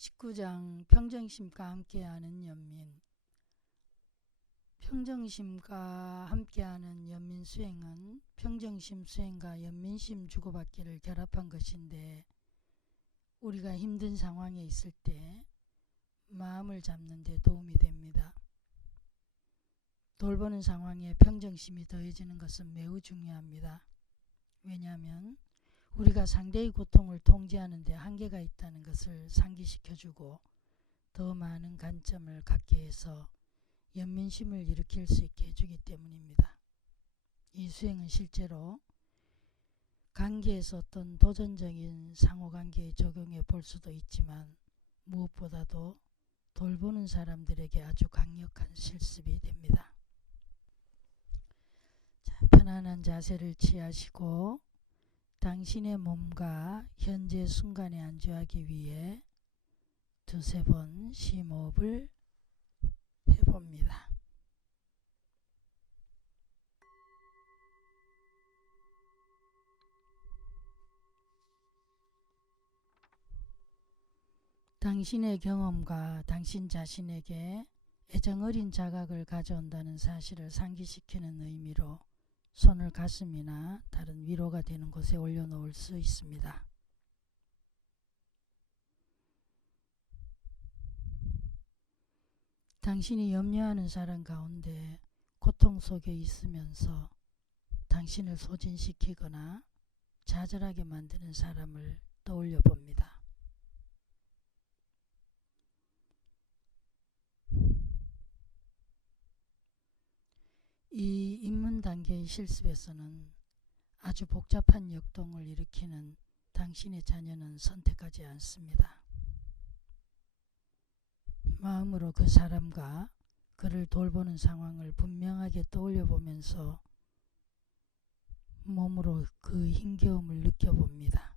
19장 평정심과 함께하는 연민. 평정심과 함께하는 연민 수행은 평정심 수행과 연민심 주고받기를 결합한 것인데, 우리가 힘든 상황에 있을 때 마음을 잡는 데 도움이 됩니다. 돌보는 상황에 평정심이 더해지는 것은 매우 중요합니다. 왜냐하면 우리가 상대의 고통을 통제하는 데 한계가 있다는 것을 상기시켜주고 더 많은 관점을 갖게 해서 연민심을 일으킬 수 있게 해주기 때문입니다. 이 수행은 실제로 관계에서 어떤 도전적인 상호관계에 적용해 볼 수도 있지만, 무엇보다도 돌보는 사람들에게 아주 강력한 실습이 됩니다. 편안한 자세를 취하시고 당신의 몸과 현재 순간에 안주하기 위해 두세 번 심호흡을 해봅니다. 당신의 경험과 당신 자신에게 애정어린 자각을 가져온다는 사실을 상기시키는 의미로 손을 가슴이나 다른 위로가 되는 곳에 올려놓을 수 있습니다. 당신이 염려하는 사람 가운데 고통 속에 있으면서 당신을 소진시키거나 좌절하게 만드는 사람을 떠올려 봅니다. 이 입문 단계의 실습에서는 아주 복잡한 역동을 일으키는 당신의 자녀는 선택하지 않습니다. 마음으로 그 사람과 그를 돌보는 상황을 분명하게 떠올려 보면서 몸으로 그 힘겨움을 느껴봅니다.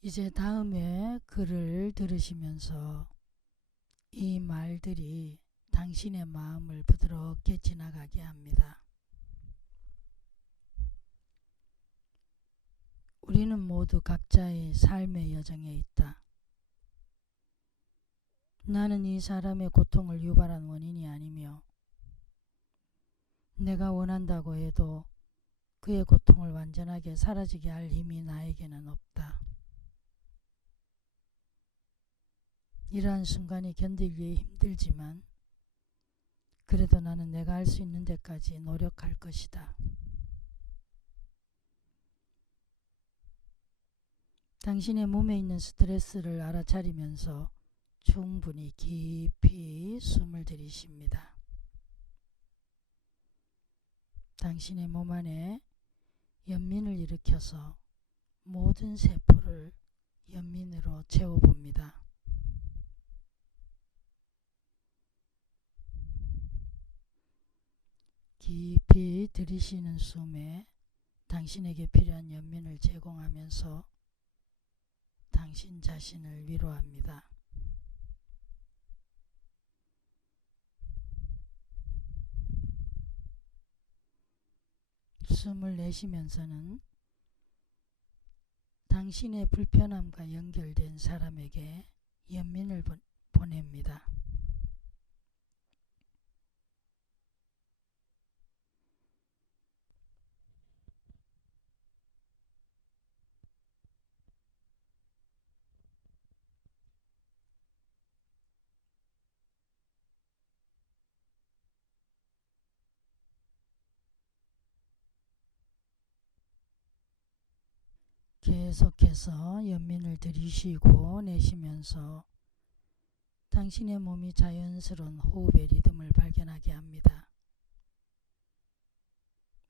이제 다음에 글을 들으시면서 이 말들이 당신의 마음을 부드럽게 지나가게 합니다. 우리는 모두 각자의 삶의 여정에 있다. 나는 이 사람의 고통을 유발한 원인이 아니며, 내가 원한다고 해도 그의 고통을 완전하게 사라지게 할 힘이 나에게는 없다. 이러한 순간이 견디기 힘들지만 그래도 나는 내가 할 수 있는 데까지 노력할 것이다. 당신의 몸에 있는 스트레스를 알아차리면서 충분히 깊이 숨을 들이쉽니다. 당신의 몸 안에 연민을 일으켜서 모든 세포를 연민으로 채워봅니다. 깊이 들이쉬는 숨에 당신에게 필요한 연민을 제공하면서 당신 자신을 위로합니다. 숨을 내쉬면서는 당신의 불편함과 연결된 사람에게 연민을 보냅니다. 계속해서 연민을 들이쉬고 내쉬면서 당신의 몸이 자연스러운 호흡의 리듬을 발견하게 합니다.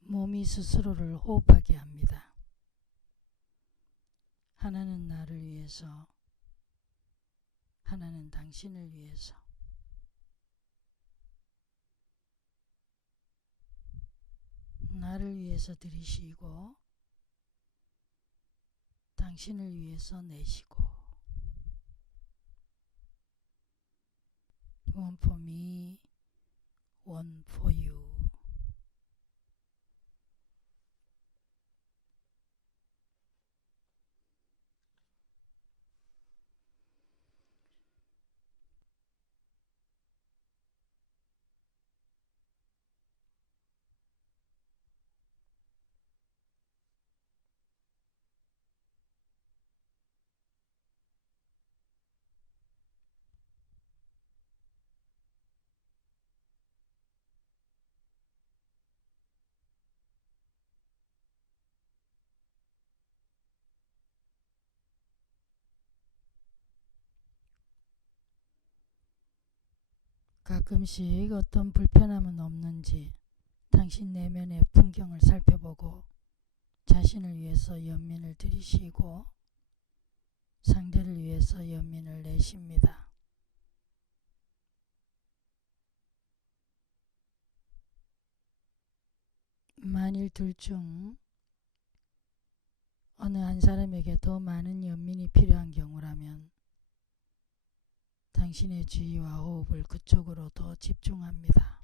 몸이 스스로를 호흡하게 합니다. 하나는 나를 위해서, 하나는 당신을 위해서. 나를 위해서 들이쉬고 당신을 위해서 내쉬고. One for me, one for you. 가끔씩 어떤 불편함은 없는지 당신 내면의 풍경을 살펴보고 자신을 위해서 연민을 들이쉬고 상대를 위해서 연민을 내쉽니다. 만일 둘 중 어느 한 사람에게 더 많은 연민이 필요한 경우라면 당신의 주의와 호흡을 그쪽으로 더 집중합니다.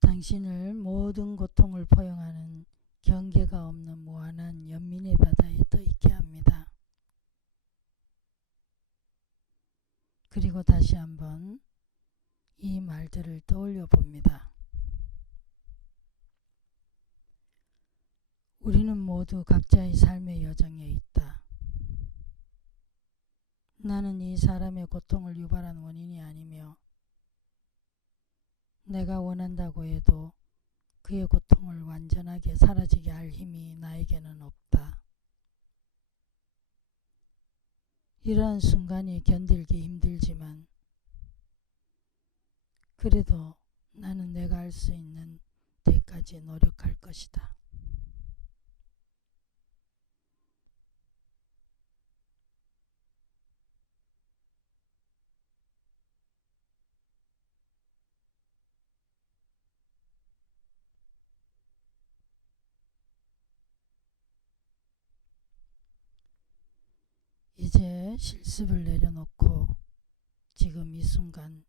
당신을 모든 고통을 포용하는 경계가 없는 무한한 연민의 바다에 떠있게 합니다. 그리고 다시 한번 이 말들을 떠올려 봅니다. 우리는 모두 각자의 삶의 여정에 있다. 나는 이 사람의 고통을 유발한 원인이 아니며 내가 원한다고 해도 그의 고통을 완전하게 사라지게 할 힘이 나에게는 없다. 이러한 순간이 견디기 힘들지만 그래도 나는 내가 할 수 있는 데까지 노력할 것이다. 이제 실습을 내려놓고 지금 이 순간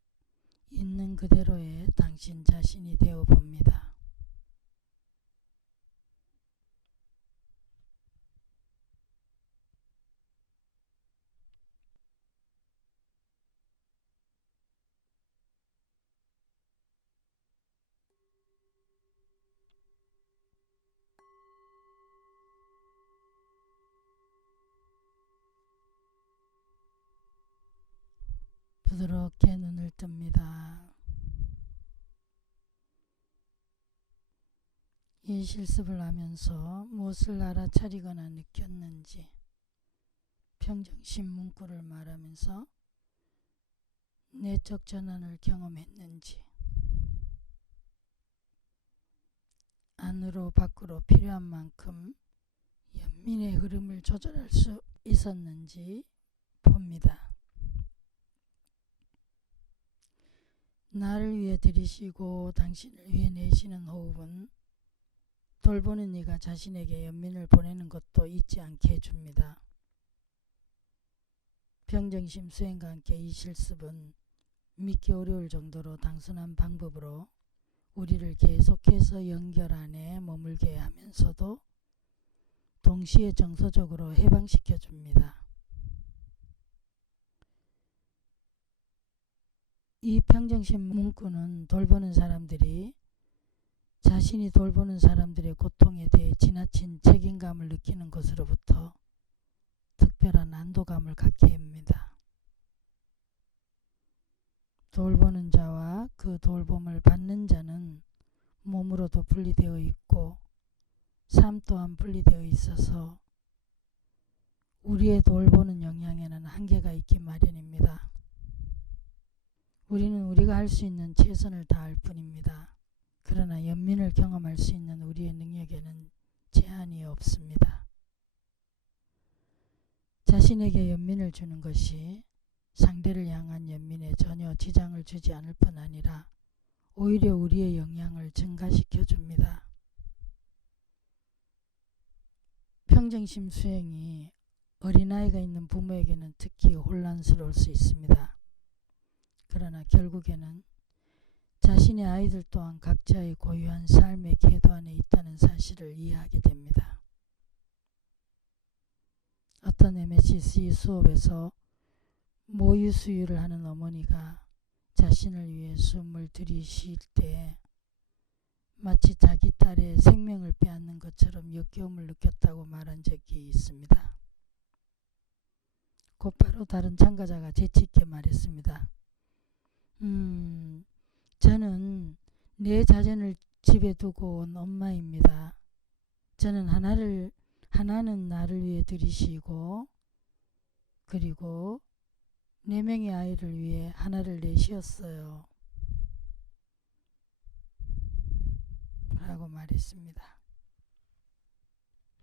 있는 그대로의 당신 자신이 되어 봅니다. 부드럽게 눈을 뜹니다. 이 실습을 하면서 무엇을 알아차리거나 느꼈는지, 평정심 문구를 말하면서 내적 전환을 경험했는지, 안으로 밖으로 필요한 만큼 연민의 흐름을 조절할 수 있었는지 봅니다. 나를 위해 들이쉬고 당신을 위해 내쉬는 호흡은 돌보는 이가 자신에게 연민을 보내는 것도 잊지 않게 해줍니다. 평정심 수행과 함께 이 실습은 믿기 어려울 정도로 단순한 방법으로 우리를 계속해서 연결 안에 머물게 하면서도 동시에 정서적으로 해방시켜 줍니다. 이 평정심 문구는 돌보는 사람들이 자신이 돌보는 사람들의 고통에 대해 지나친 책임감을 느끼는 것으로부터 특별한 안도감을 갖게 합니다. 돌보는 자와 그 돌봄을 받는 자는 몸으로도 분리되어 있고 삶 또한 분리되어 있어서 우리의 돌보는 영향에는 한계가 있기 마련입니다. 우리는 우리가 할 수 있는 최선을 다할 뿐입니다. 그러나 연민을 경험할 수 있는 우리의 능력에는 제한이 없습니다. 자신에게 연민을 주는 것이 상대를 향한 연민에 전혀 지장을 주지 않을 뿐 아니라 오히려 우리의 영향을 증가시켜 줍니다. 평정심 수행이 어린아이가 있는 부모에게는 특히 혼란스러울 수 있습니다. 그러나 결국에는 자신의 아이들 또한 각자의 고유한 삶의 궤도 안에 있다는 사실을 이해하게 됩니다. 어떤 MSC 수업에서 모유 수유를 하는 어머니가 자신을 위해 숨을 들이쉴 때 마치 자기 딸의 생명을 빼앗는 것처럼 역겨움을 느꼈다고 말한 적이 있습니다. 곧바로 다른 참가자가 재치있게 말했습니다. 저는 내 자전을 집에 두고 온 엄마입니다. 저는 하나는 나를 위해 들이쉬고 그리고 4명의 아이를 위해 하나를 내쉬었어요. 라고 말했습니다.